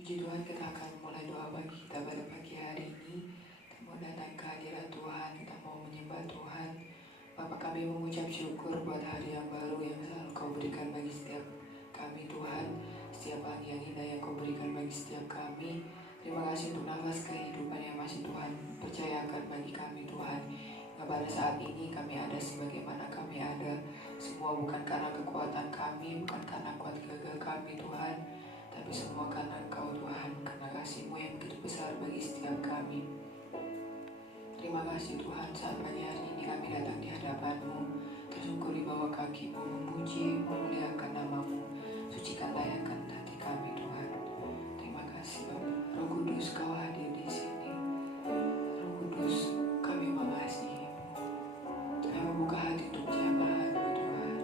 Puji Tuhan, kita akan mulai doa bagi kita pada pagi hari ini. Kita mau datang ke hadirat Tuhan, kita mau menyembah Tuhan. Bapa, kami mengucap syukur buat hari yang baru yang selalu Kau berikan bagi setiap kami Tuhan. Setiap pagi yang indah yang Kau berikan bagi setiap kami. Terima kasih untuk nafas kehidupan yang masih Tuhan percayakan bagi kami Tuhan. Nah, pada saat ini kami ada sebagaimana kami ada. Semua bukan karena kekuatan kami, bukan karena kuat gagah kami Tuhan, tapi semua karena Engkau Tuhan, karena kasih-Mu yang begitu besar bagi setiap kami. Terima kasih Tuhan, saat pagi hari ini kami datang di hadapan-Mu, tersungkur di bawah kaki-Mu, memuji, memuliakan nama-Mu, sucikan layakan hati kami Tuhan. Terima kasih Bapak. Roh Kudus, Kau hadir di sini. Roh Kudus, kami mengasihi-Mu. Kami membuka hati untuk jamahan-Mu Tuhan.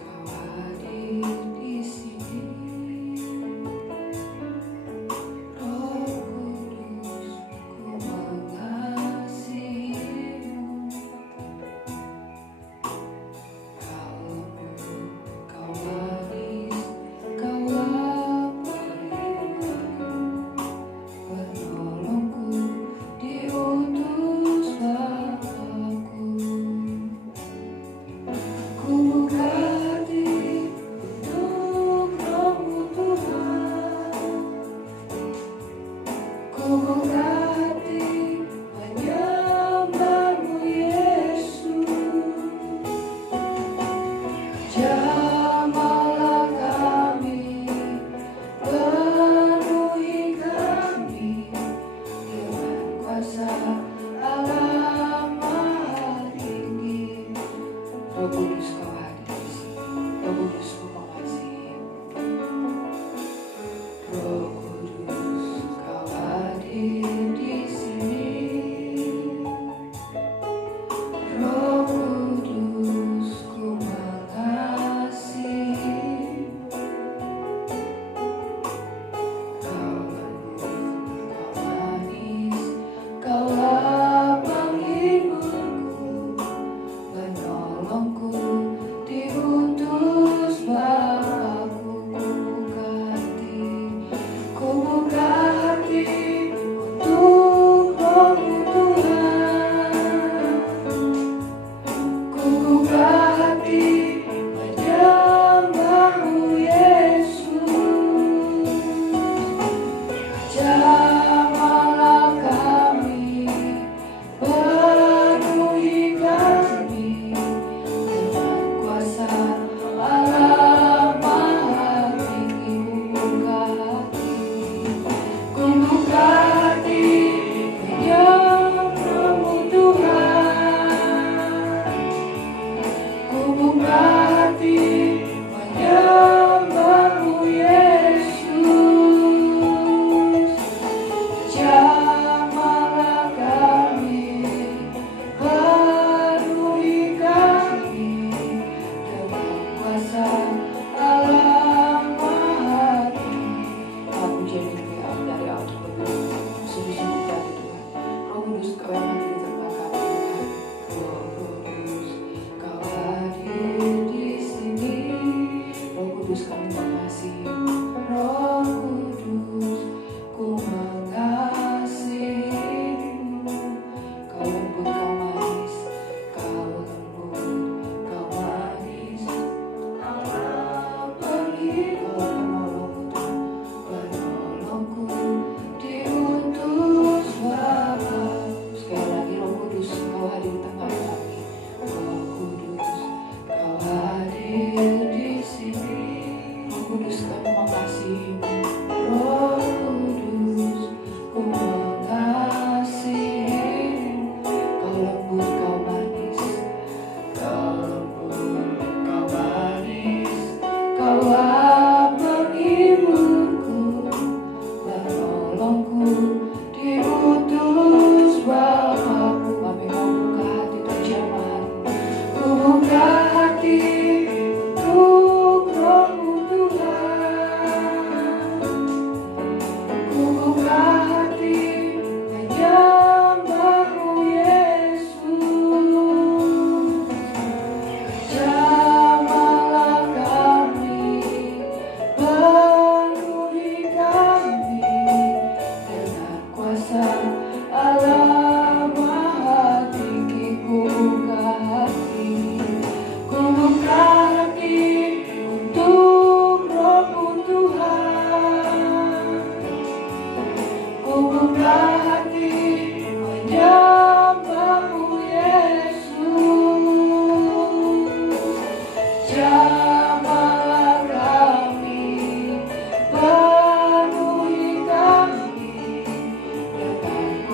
Kau hadir di sini. Roh Kudus, ku mengasihi-Mu. Kalbu Kau manis, Kau lapar rinduku. Penolongku diutus Bapa-Ku. Ku buka hati untuk Roh-Mu Tuhan. Ku buka hati menyembah-Mu Yesus. Jamahlah kami, penuhi kami dengan kuasa Allah Maha Tinggi. Roh Kudus, Kau hadir di sini. Roh Kudus, Ku mengasihi-Mu. Roh Kudus, Kau hadir di sini. Roh Kudus, Ku mengasihi-Mu. Kau lembut, Kau manis, Kau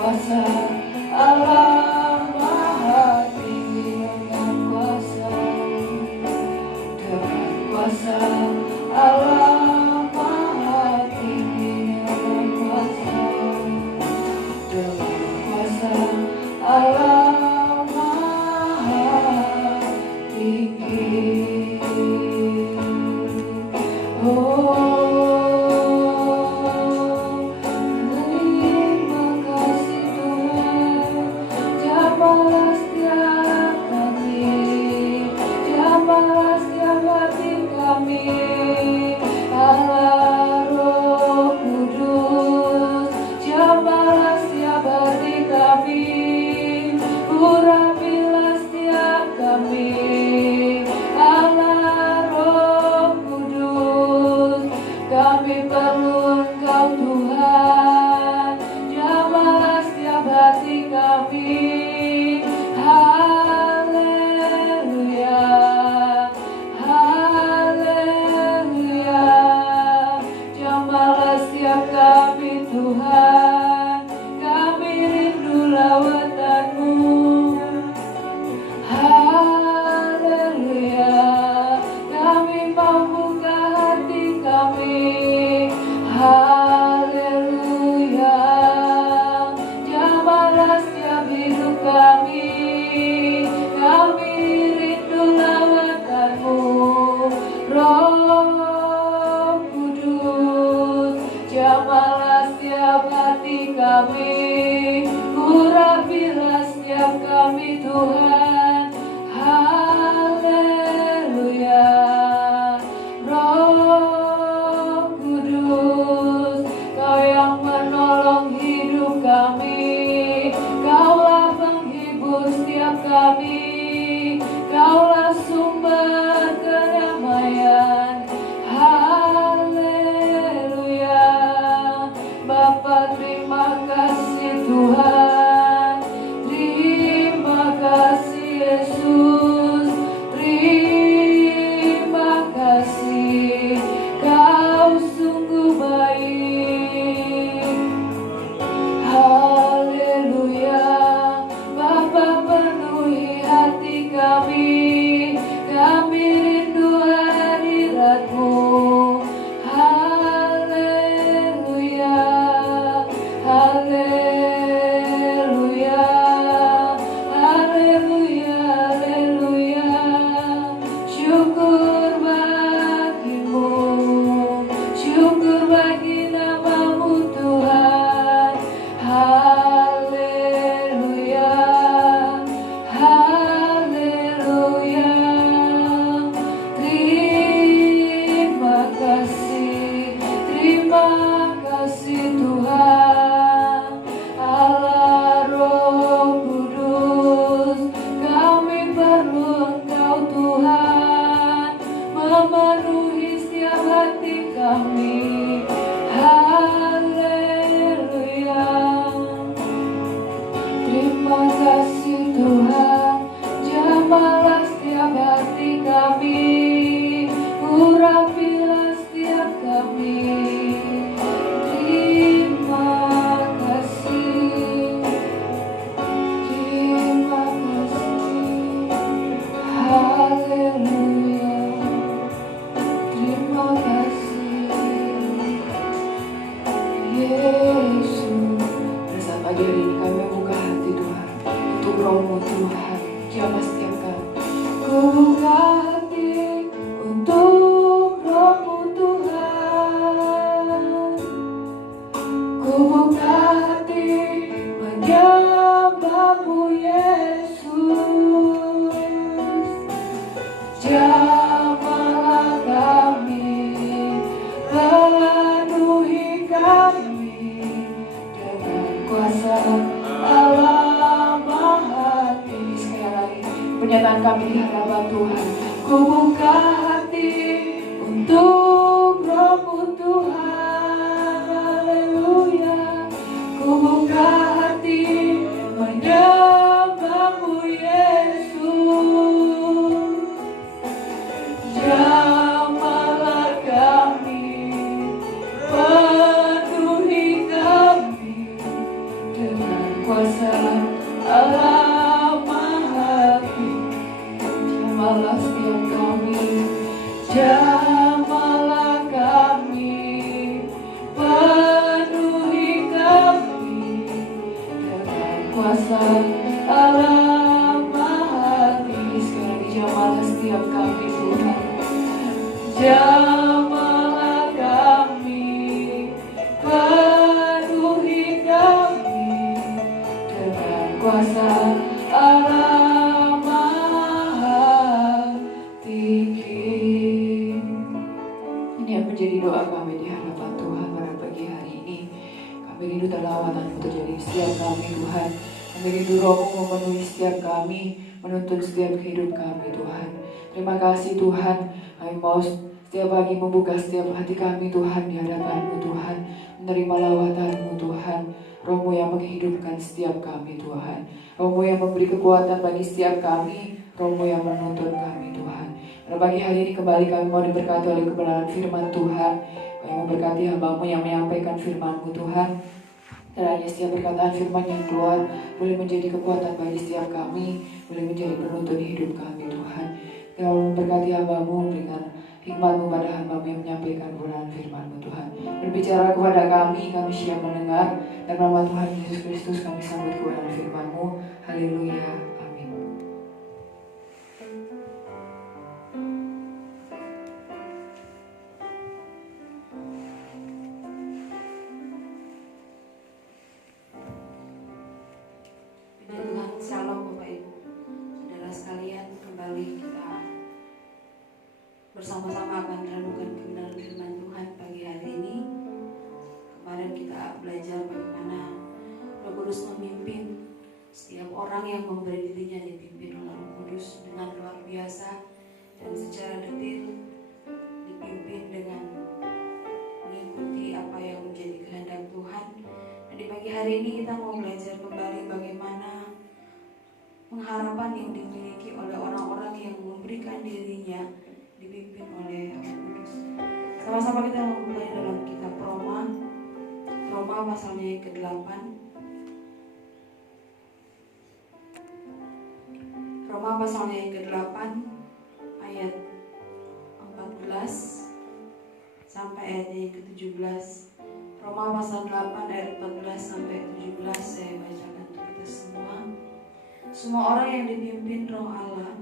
kuasa, Allah Maha Tinggi dengan kuasa, dengan kuasa, Allah Maha Tinggi dengan kuasa, dengan kuasa, Allah Maha Tinggi. Kami, urapilah setiap kami Tuhan, haleluya. Roh Kudus, Kau yang menolong hidup kami, Kaulah penghibur setiap kami, Kaulah sumber kedamaian, haleluya. Bapa, terima kasih Tuhan, terima kasih Yesus, terima kasih, Kau sungguh baik, haleluya. Bapa, penuhi hati kami, kami rindu hadirat-Mu, memenuhi setiap hati kami, haleluya. Terima kasih Tuhan, jamahlah setiap hati kami, urapilah setiap kami. Terima kasih, haleluya. Terima kasih Yesus. Pada pagi hari ini kami buka hati Tuhan untuk Roh-Mu Tuhan, jamah setiap kami. Ku buka hati untuk Roh-Mu Tuhan, ku buka hati menyembah-Mu Yesus. Jamahlah kami, penuhi kami dengan kuasa Allah Maha Tinggi. Sekali lagi pernyataan kami di hadapan Tuhan. Ku buka hati untuk Roh-Mu Tuhan, haleluya. Ku buka hati menyembah-Mu Yesus. Jamahlah kami, penuhi kami dengan kuasa Allah Maha Tinggi. Jamalah setiap kami, jamalah kami, penuhi kami dengan kuasa Allah Maha Tinggi. Sekarang jamalah setiap kami Tuhan, jamalah kami, penuhi kami dengan kuasa Allah Maha Tinggi. Ini yang menjadi doa kami di hadapan Tuhan pada pagi hari ini. Kami rindu terlawanan-Mu terjadi di setiap kami Tuhan. Kami rindu Roh-Mu memenuhi setiap kami, menuntun setiap kehidupan kami Tuhan. Terima kasih Tuhan. Kami mau setiap pagi membuka setiap hati kami Tuhan di hadapan-Mu Tuhan. Menerima lawatan-Mu Tuhan. Roh-Mu yang menghidupkan setiap kami Tuhan. Roh-Mu yang memberi kekuatan bagi setiap kami. Roh-Mu yang menuntun kami Tuhan. Pada pagi hari ini kembali kami mau diberkati oleh kebenaran firman Tuhan. Kami memberkati hamba-Mu yang menyampaikan firman-Mu Tuhan. Kiranya setiap perkataan firman yang keluar boleh menjadi kekuatan bagi setiap kami, boleh menjadi penuntun hidup kami Tuhan. Kami memberkati hamba-Mu, berikan hikmat-Mu pada hamba-Mu yang menyampaikan kebenaran firman-Mu Tuhan. Berbicara kepada kami siap mendengar. Dan nama Tuhan Yesus Kristus kami sambut kebenaran firman-Mu. Haleluya. Amin. Tuhan, shalom Bapak Ibu, saudara sekalian, kembali kita bersama-sama akan merenungkan kebenaran firman Tuhan pagi hari ini. Kemarin kita belajar bagaimana Roh Kudus memimpin setiap orang yang memberi dirinya dipimpin oleh Roh Kudus dengan luar biasa dan secara detail, dipimpin dengan mengikuti apa yang menjadi kehendak Tuhan. Dan di pagi hari ini kita mau belajar kembali bagaimana pengharapan yang dimiliki oleh orang-orang yang memberikan dirinya dipimpin oleh Roh Kudus. Sama-sama kita membuka dalam kitab Roma pasalnya yang ke-8. Roma pasalnya yang ke-8 ayat 14 sampai ayat yang ke-17. Roma pasal 8 ayat 14 sampai 17 saya bacakan untuk kita semua. Semua orang yang dipimpin Roh Allah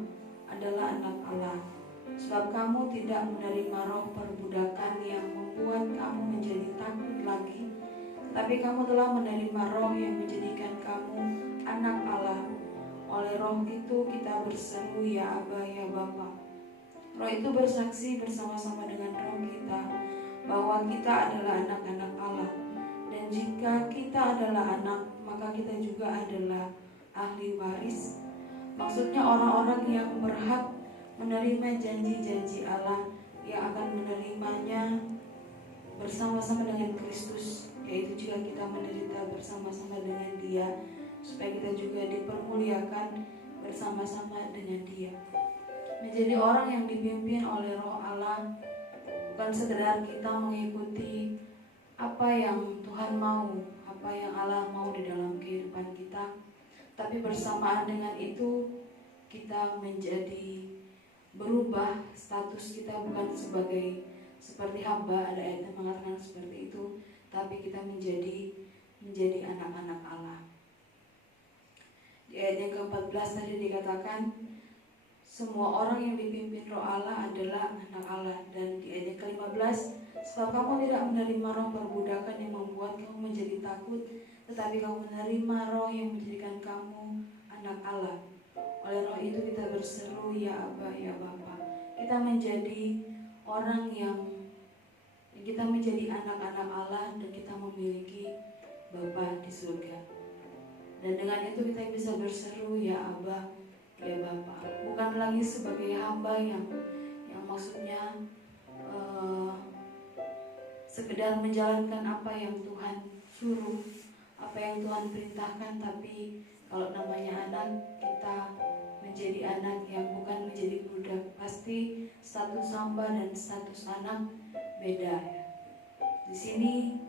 adalah anak Allah. Sebab kamu tidak menerima roh perbudakan yang membuat kamu menjadi takut lagi, tapi kamu telah menerima roh yang menjadikan kamu anak Allah. Oleh roh itu kita berseru, ya Aba, ya Bapa. Roh itu bersaksi bersama-sama dengan roh kita bahwa kita adalah anak-anak Allah. Dan jika kita adalah anak, maka kita juga adalah ahli waris. Maksudnya orang-orang yang berhak menerima janji-janji Allah, yang akan menerimanya bersama-sama dengan Kristus, yaitu jika kita menderita bersama-sama dengan Dia, supaya kita juga dipermuliakan bersama-sama dengan Dia. Menjadi orang yang dipimpin oleh Roh Allah bukan sekedar kita mengikuti apa yang Tuhan mau, apa yang Allah mau di dalam kehidupan kita, tapi bersamaan dengan itu kita menjadi berubah status kita, bukan seperti hamba, ada ayat yang mengatakan seperti itu, tapi kita menjadi anak-anak Allah. Di ayat yang ke-14 tadi dikatakan semua orang yang dipimpin Roh Allah adalah anak Allah. Dan di ayat yang ke-15, sebab kamu tidak menerima roh perbudakan yang membuat kamu menjadi takut, tetapi kamu menerima roh yang menjadikan kamu anak Allah. Oleh roh itu kita berseru, ya Aba, ya Bapa. Kita menjadi orang kita menjadi anak-anak Allah, dan kita memiliki Bapa di surga. Dan dengan itu kita bisa berseru, ya Aba, ya Bapa. Bukan lagi sebagai hamba yang maksudnya sekedar menjalankan apa yang Tuhan suruh, apa yang Tuhan perintahkan, tapi kalau namanya anak, kita menjadi anak yang bukan menjadi budak. Pasti status hamba dan status anak beda ya. Di sini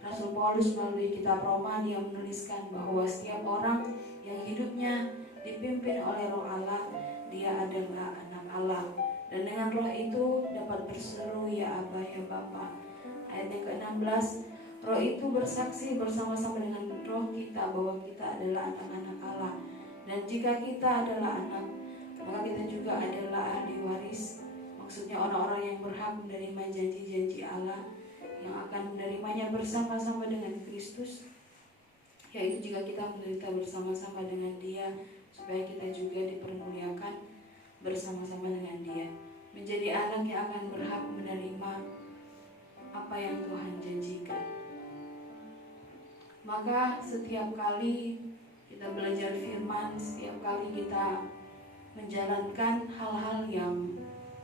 Rasul Paulus melalui kitab Roma dia menuliskan bahwa setiap orang yang hidupnya dipimpin oleh Roh Allah, dia adalah anak Allah. Dan dengan roh itu dapat berseru, ya Aba, ya Bapa. Ayat yang ke-16, roh itu bersaksi bersama-sama dengan roh kita bahwa kita adalah anak-anak Allah. Dan jika kita adalah anak, maka kita juga adalah ahli waris. Maksudnya orang-orang yang berhak menerima janji-janji Allah, yang akan menerimanya bersama-sama dengan Kristus, yaitu jika kita menderita bersama-sama dengan Dia, supaya kita juga dipermuliakan bersama-sama dengan Dia, menjadi anak yang akan berhak menerima apa yang Tuhan janjikan. Maka setiap kali kita belajar firman, setiap kali kita menjalankan hal-hal yang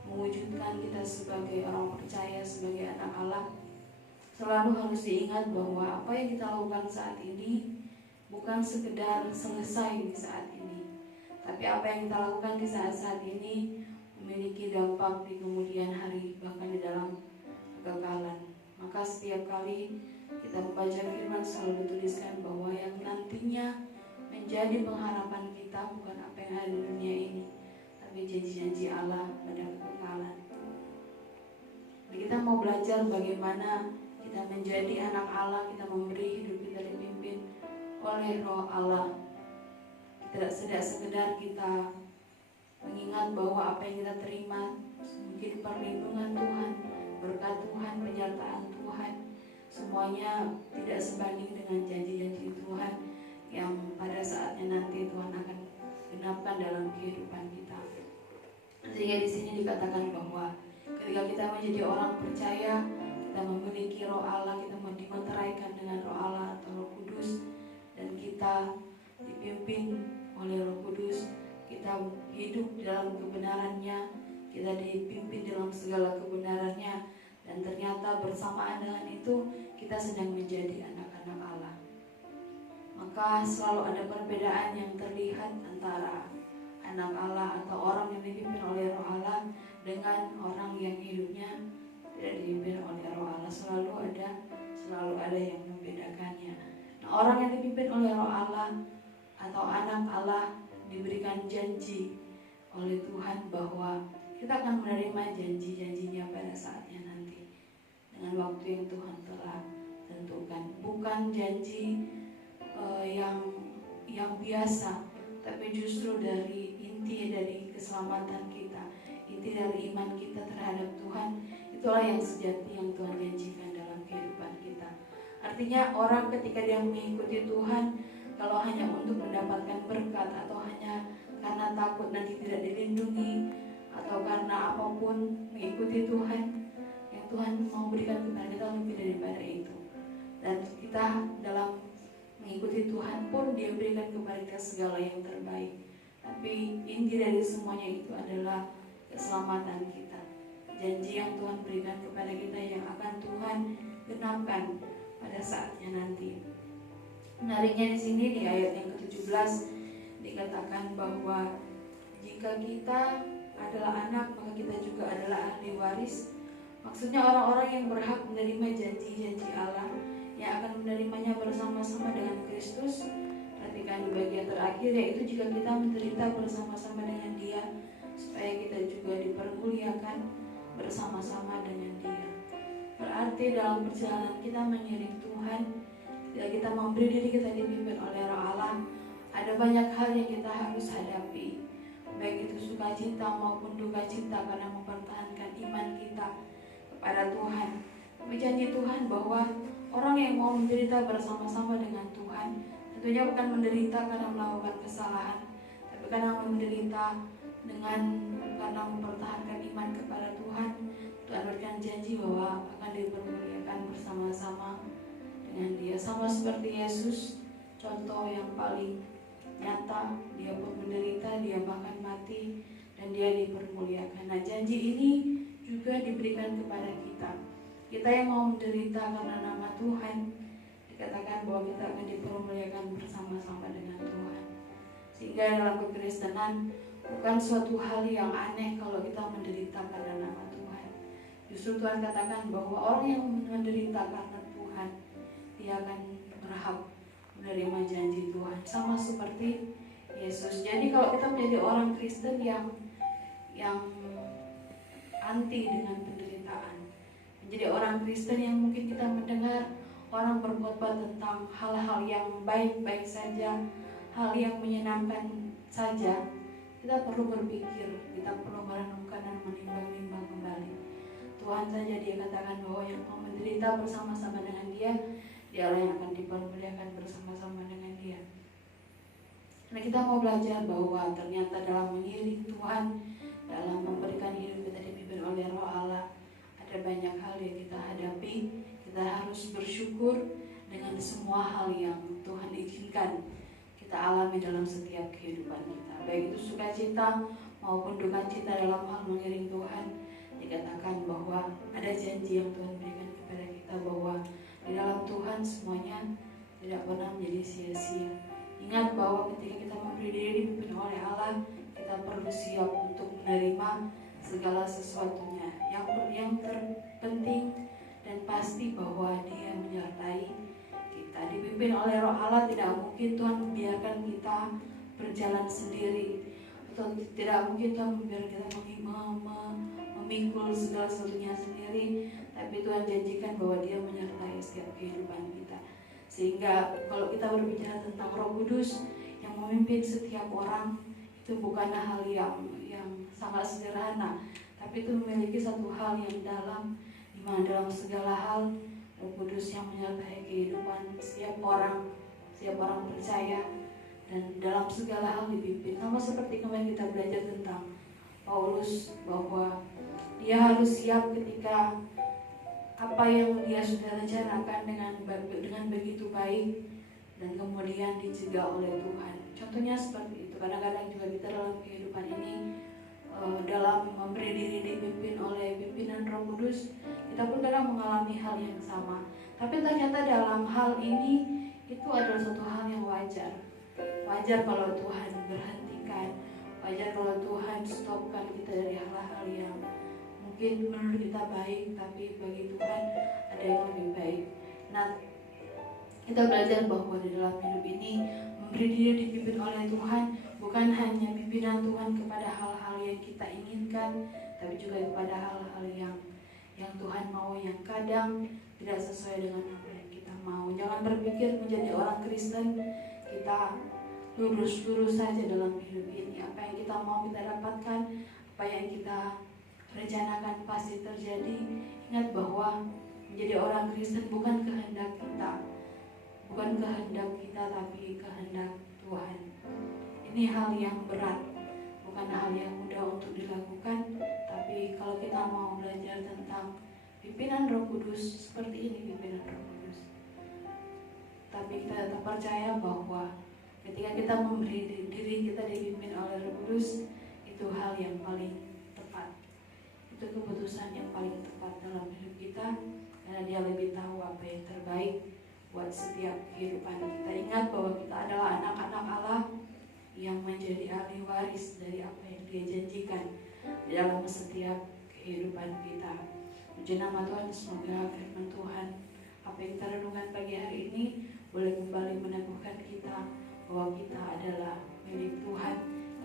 mewujudkan kita sebagai orang percaya, sebagai anak Allah, selalu harus diingat bahwa apa yang kita lakukan saat ini bukan sekedar selesai di saat ini, tapi apa yang kita lakukan di saat-saat ini memiliki dampak di kemudian hari, bahkan di dalam kekekalan. Maka setiap kali kita membaca firman selalu dituliskan bahwa yang nantinya menjadi pengharapan kita bukan apa yang ada di dunia ini, tapi janji-janji Allah pada kekekalan. Jadi kita mau belajar bagaimana kita menjadi anak Allah, kita memberi hidup kita dipimpin oleh Roh Allah. Tidak sekedar kita mengingat bahwa apa yang kita terima mungkin perlindungan Tuhan, berkat Tuhan, penyertaan Tuhan, semuanya tidak sebanding dengan janji-janji Tuhan yang pada saatnya nanti Tuhan akan genapkan dalam kehidupan kita. Sehingga di sini dikatakan bahwa ketika kita menjadi orang percaya, kita memiliki Roh Allah, kita dimeteraikan dengan Roh Allah atau Roh Kudus, dan kita dipimpin oleh Roh Kudus, kita hidup dalam kebenarannya, kita dipimpin dalam segala kebenarannya, dan ternyata bersamaan dengan itu kita sedang menjadi anak-anak Allah. Maka selalu ada perbedaan yang terlihat antara anak Allah atau orang yang dipimpin oleh Roh Allah dengan orang yang hidupnya tidak dipimpin oleh Roh Allah. Selalu ada yang membedakannya. Nah, orang yang dipimpin oleh Roh Allah atau anak Allah diberikan janji oleh Tuhan bahwa kita akan menerima janji-janjinya pada saatnya nanti dengan waktu yang Tuhan telah tentukan. Bukan janji yang biasa, tapi justru dari inti dari keselamatan kita, inti dari iman kita terhadap Tuhan, itulah yang sejati yang Tuhan janjikan dalam kehidupan kita. Artinya orang ketika dia mengikuti Tuhan, kalau hanya untuk mendapatkan berkat atau hanya karena takut nanti tidak dilindungi atau karena apapun mengikuti Tuhan, yang Tuhan mau berikan kepada kita lebih daripada itu. Dan kita dalam mengikuti Tuhan pun Dia berikan kepada kita segala yang terbaik. Tapi inti dari semuanya itu adalah keselamatan kita, janji yang Tuhan berikan kepada kita yang akan Tuhan genapkan pada saatnya nanti. Menariknya di sini di ayat yang ke-17 dikatakan bahwa jika kita adalah anak, maka kita juga adalah ahli waris. Maksudnya orang-orang yang berhak menerima janji-janji Allah, yang akan menerimanya bersama-sama dengan Kristus. Perhatikan di bagian terakhir, yaitu jika kita menderita bersama-sama dengan Dia, supaya kita juga dipermuliakan bersama-sama dengan Dia. Berarti dalam perjalanan kita mengiring Tuhan, ketika kita memberi diri kita dipimpin oleh Roh Allah, ada banyak hal yang kita harus hadapi, baik itu sukacita maupun duka cita, karena mempertahankan iman kita kepada Tuhan. Tapi janji Tuhan bahwa orang yang mau menderita bersama-sama dengan Tuhan tentunya bukan menderita karena melakukan kesalahan, tapi karena menderita karena mempertahankan iman kepada Tuhan. Tuhan berikan janji bahwa akan dipermuliakan bersama-sama dengan Dia, sama seperti Yesus, contoh yang paling nyata. Dia pun menderita, Dia bahkan mati, dan Dia dipermuliakan. Nah, janji ini juga diberikan kepada kita. Kita yang mau menderita karena nama Tuhan, dikatakan bahwa kita akan dipermuliakan bersama-sama dengan Tuhan. Sehingga dalam kekristenan bukan suatu hal yang aneh kalau kita menderita karena nama Tuhan. Justru Tuhan katakan bahwa orang yang menderita karena Tuhan, dia akan berhak menerima janji Tuhan, sama seperti Yesus. Jadi kalau kita menjadi orang Kristen yang anti dengan penderitaan, menjadi orang Kristen yang mungkin kita mendengar orang berkhotbah tentang hal-hal yang baik-baik saja, hal yang menyenangkan saja, kita perlu berpikir, kita perlu merenungkan dan menimbang-nimbang kembali. Tuhan saja dia katakan bahwa yang mau menderita bersama-sama dengan dia, dialah yang akan dipermuliakan bersama-sama dengan dia. Nah, kita mau belajar bahwa ternyata dalam mengiring Tuhan, dalam memberikan hidup kita dipimpin oleh Roh Allah, ada banyak hal yang kita hadapi. Kita harus bersyukur dengan semua hal yang Tuhan izinkan kita alami dalam setiap kehidupan kita, baik itu sukacita maupun duka cita. Dalam hal mengiring Tuhan, dikatakan bahwa ada janji yang Tuhan berikan kepada kita, bahwa di dalam Tuhan semuanya tidak pernah menjadi sia-sia. Ingat bahwa ketika kita memberi diri dipimpin oleh Allah, kita perlu siap untuk menerima segala sesuatunya. Yang terpenting dan pasti bahwa Dia menyertai kita. Dipimpin oleh Roh Allah, tidak mungkin Tuhan membiarkan kita berjalan sendiri, atau tidak mungkin Tuhan membiarkan kita memikul segala sesuatunya sendiri. Tapi Tuhan janjikan bahwa Dia menyertai setiap kehidupan kita. Sehingga kalau kita berbicara tentang Roh Kudus yang memimpin setiap orang, itu bukanlah hal yang sangat sederhana, tapi itu memiliki satu hal yang dalam, di mana dalam segala hal Roh Kudus yang menyertai kehidupan setiap orang percaya, dan dalam segala hal dipimpin. Sama seperti kemarin kita belajar tentang Paulus, bahwa dia harus siap ketika apa yang dia sudah rencanakan dengan begitu baik dan kemudian dicegah oleh Tuhan. Contohnya seperti itu. Kadang-kadang juga kita dalam kehidupan ini, dalam memberi diri dipimpin oleh pimpinan Roh Kudus, kita pun kadang mengalami hal yang sama. Tapi ternyata dalam hal ini itu adalah satu hal yang wajar. Wajar kalau Tuhan berhentikan, wajar kalau Tuhan stopkan kita dari hal-hal yang mungkin menurut kita baik, tapi bagi Tuhan ada yang lebih baik. Nah, kita belajar bahwa di dalam hidup ini memberi diri dipimpin oleh Tuhan bukan hanya pimpinan Tuhan kepada hal-hal yang kita inginkan, tapi juga kepada hal-hal yang Tuhan mau, yang kadang tidak sesuai dengan apa yang kita mau. Jangan berpikir menjadi orang Kristen kita lurus-lurus saja dalam hidup ini. Apa yang kita mau kita dapatkan, apa yang kita rencanakan pasti terjadi. Ingat bahwa menjadi orang Kristen bukan kehendak kita, tapi kehendak Tuhan. Ini hal yang berat, bukan hal yang mudah untuk dilakukan. Tapi kalau kita mau belajar tentang pimpinan Roh Kudus, seperti ini pimpinan Roh Kudus. Tapi kita tetap percaya bahwa ketika kita memberi diri kita dipimpin oleh Roh Kudus, itu hal yang paling tepat. Itu keputusan yang paling tepat dalam hidup kita, karena Dia lebih tahu apa yang terbaik buat setiap kehidupan kita. Ingat bahwa kita adalah anak-anak Allah yang menjadi ahli waris dari apa yang Dia janjikan di dalam setiap kehidupan kita. Puji nama Tuhan, semoga firman Tuhan apa yang kita renungkan pagi hari ini boleh kembali meneguhkan kita bahwa kita adalah milik Tuhan,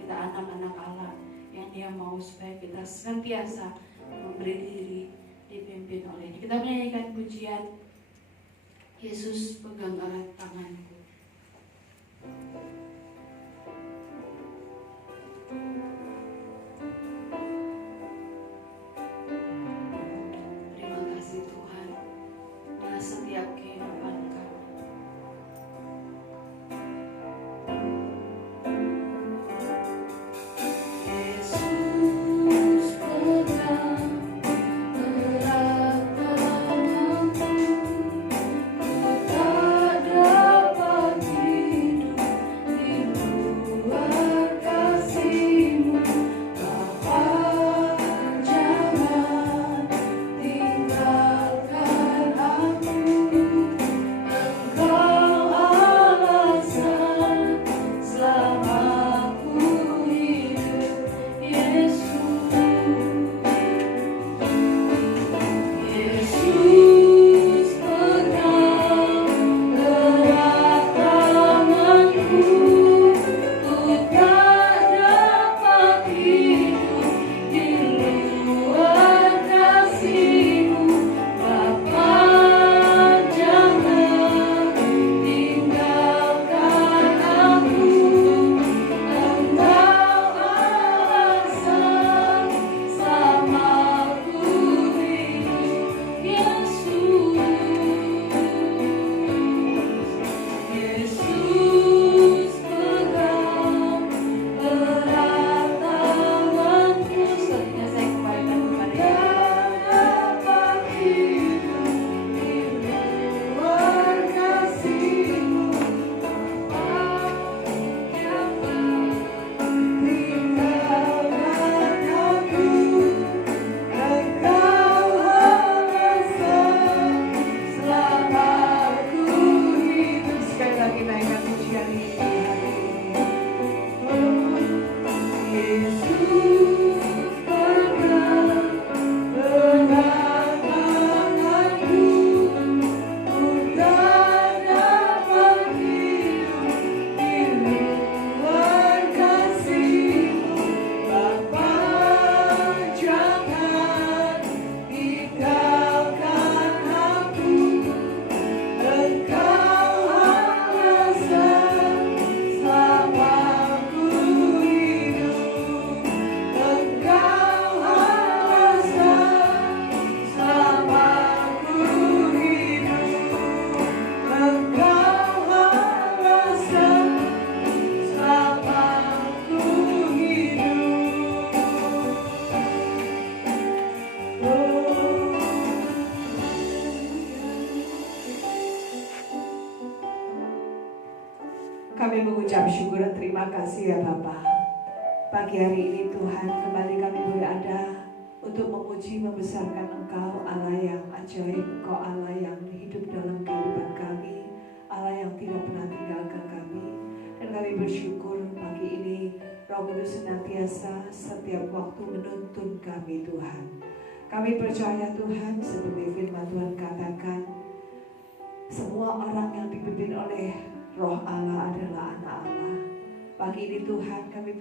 kita anak-anak Allah yang Dia mau supaya kita senantiasa memberi diri dipimpin oleh Dia. Kita menyanyikan pujian Yesus pegang erat tanganku. Terima kasih Tuhan dalam setiap kehidupan kami. Yesus pegang erat tanganku, ku tak dapat hidup mengucap syukur dan terima kasih ya Bapa. Pagi hari ini Tuhan kembali kami boleh ada untuk memuji membesarkan Engkau, Allah yang ajaib, Engkau Allah yang hidup dalam kehidupan kami, Allah yang tidak pernah tinggalkan kami. Dan kami bersyukur pagi ini Roh Kudus senantiasa setiap waktu menuntun kami Tuhan. Kami percaya Tuhan seperti firman Tuhan katakan, semua orang yang dipimpin oleh Roh Allah adalah anak Allah. Pagi ini Tuhan kami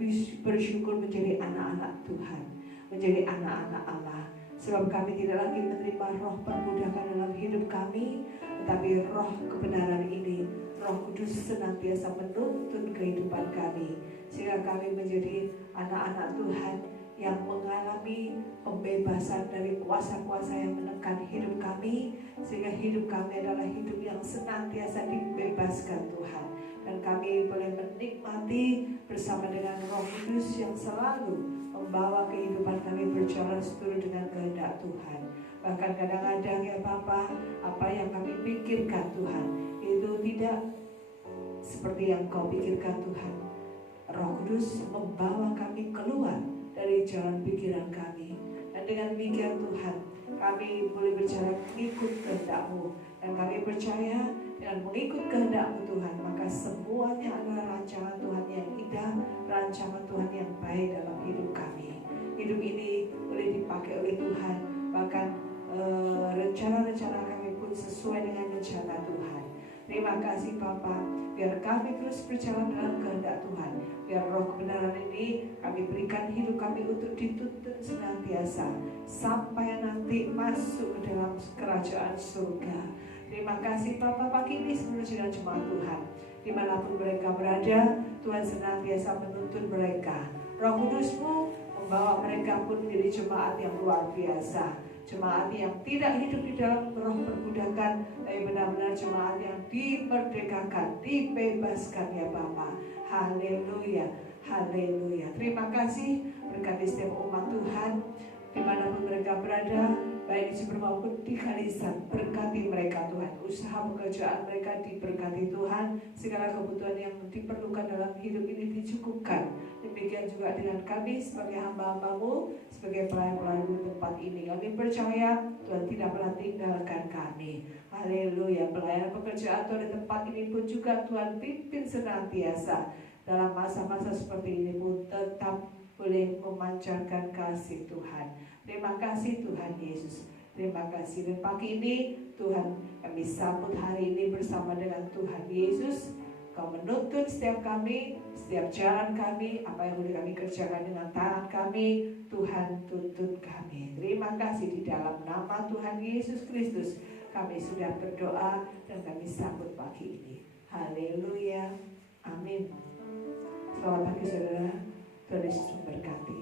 bersyukur menjadi anak-anak Tuhan, menjadi anak-anak Allah. Sebab kami tidak lagi menerima roh perbudakan dalam hidup kami, tetapi roh kebenaran ini, Roh Kudus senantiasa menuntun kehidupan kami, sehingga kami menjadi anak-anak Tuhan yang mengalami pembebasan dari kuasa-kuasa yang menekan hidup kami, sehingga hidup kami adalah hidup yang senantiasa dibebaskan Tuhan. Dan kami boleh menikmati bersama dengan Roh Kudus yang selalu membawa kehidupan kami berjalan seturut dengan kehendak Tuhan. Bahkan kadang-kadang ya Bapa, apa yang kami pikirkan Tuhan itu tidak seperti yang Kau pikirkan Tuhan. Roh Kudus membawa kami keluar dari jalan pikiran kami. Dan dengan demikian Tuhan, kami boleh berjalan mengikut kehendak-Mu. Dan kami percaya dengan mengikut kehendak-Mu Tuhan, maka semuanya adalah rancangan Tuhan yang indah, rancangan Tuhan yang baik dalam hidup kami. Hidup ini boleh dipakai oleh Tuhan, bahkan rencana-rencana kami pun sesuai dengan rencana Tuhan. Terima kasih Bapa, biar kami terus berjalan dalam kehendak Tuhan. Biar roh kebenaran ini kami berikan hidup kami untuk dituntun senantiasa sampai nanti masuk ke dalam kerajaan surga. Terima kasih Bapa, pagi ini seluruh dengan jemaat Tuhan, dimanapun mereka berada, Tuhan senantiasa menuntun mereka. Roh Kudus-Mu membawa mereka pun menjadi jemaat yang luar biasa. Jemaat yang tidak hidup di dalam roh perbudakan, tapi benar-benar jemaat yang dimerdekakan, dibebaskan ya Bapa. Haleluya, haleluya. Terima kasih, berkati setiap umat Tuhan dimanapun mereka berada, baik di Super maupun di Kalisan. Berkati mereka Tuhan, usaha pekerjaan mereka diberkati Tuhan, segala kebutuhan yang diperlukan dalam hidup ini dicukupkan. Demikian juga dengan kami sebagai hamba-hamba-Mu, sebagai pelayan-pelayan di tempat ini. Kami percaya Tuhan tidak pernah tinggalkan kami. Haleluya. Pelayanan pekerjaan Tuhan di tempat ini pun juga Tuhan pimpin senantiasa. Dalam masa-masa seperti ini pun tetap boleh memancarkan kasih Tuhan. Terima kasih Tuhan Yesus. Terima kasih. Dan pagi ini Tuhan kami sambut hari ini bersama dengan Tuhan Yesus. Kau menuntun setiap kami, setiap jalan kami, apa yang boleh kami kerjakan dengan tangan kami, Tuhan tuntun kami. Terima kasih di dalam nama Tuhan Yesus Kristus kami sudah berdoa dan kami sambut pagi ini. Haleluya. Amin. Selamat pagi saudara. Tuhan Yesus memberkati.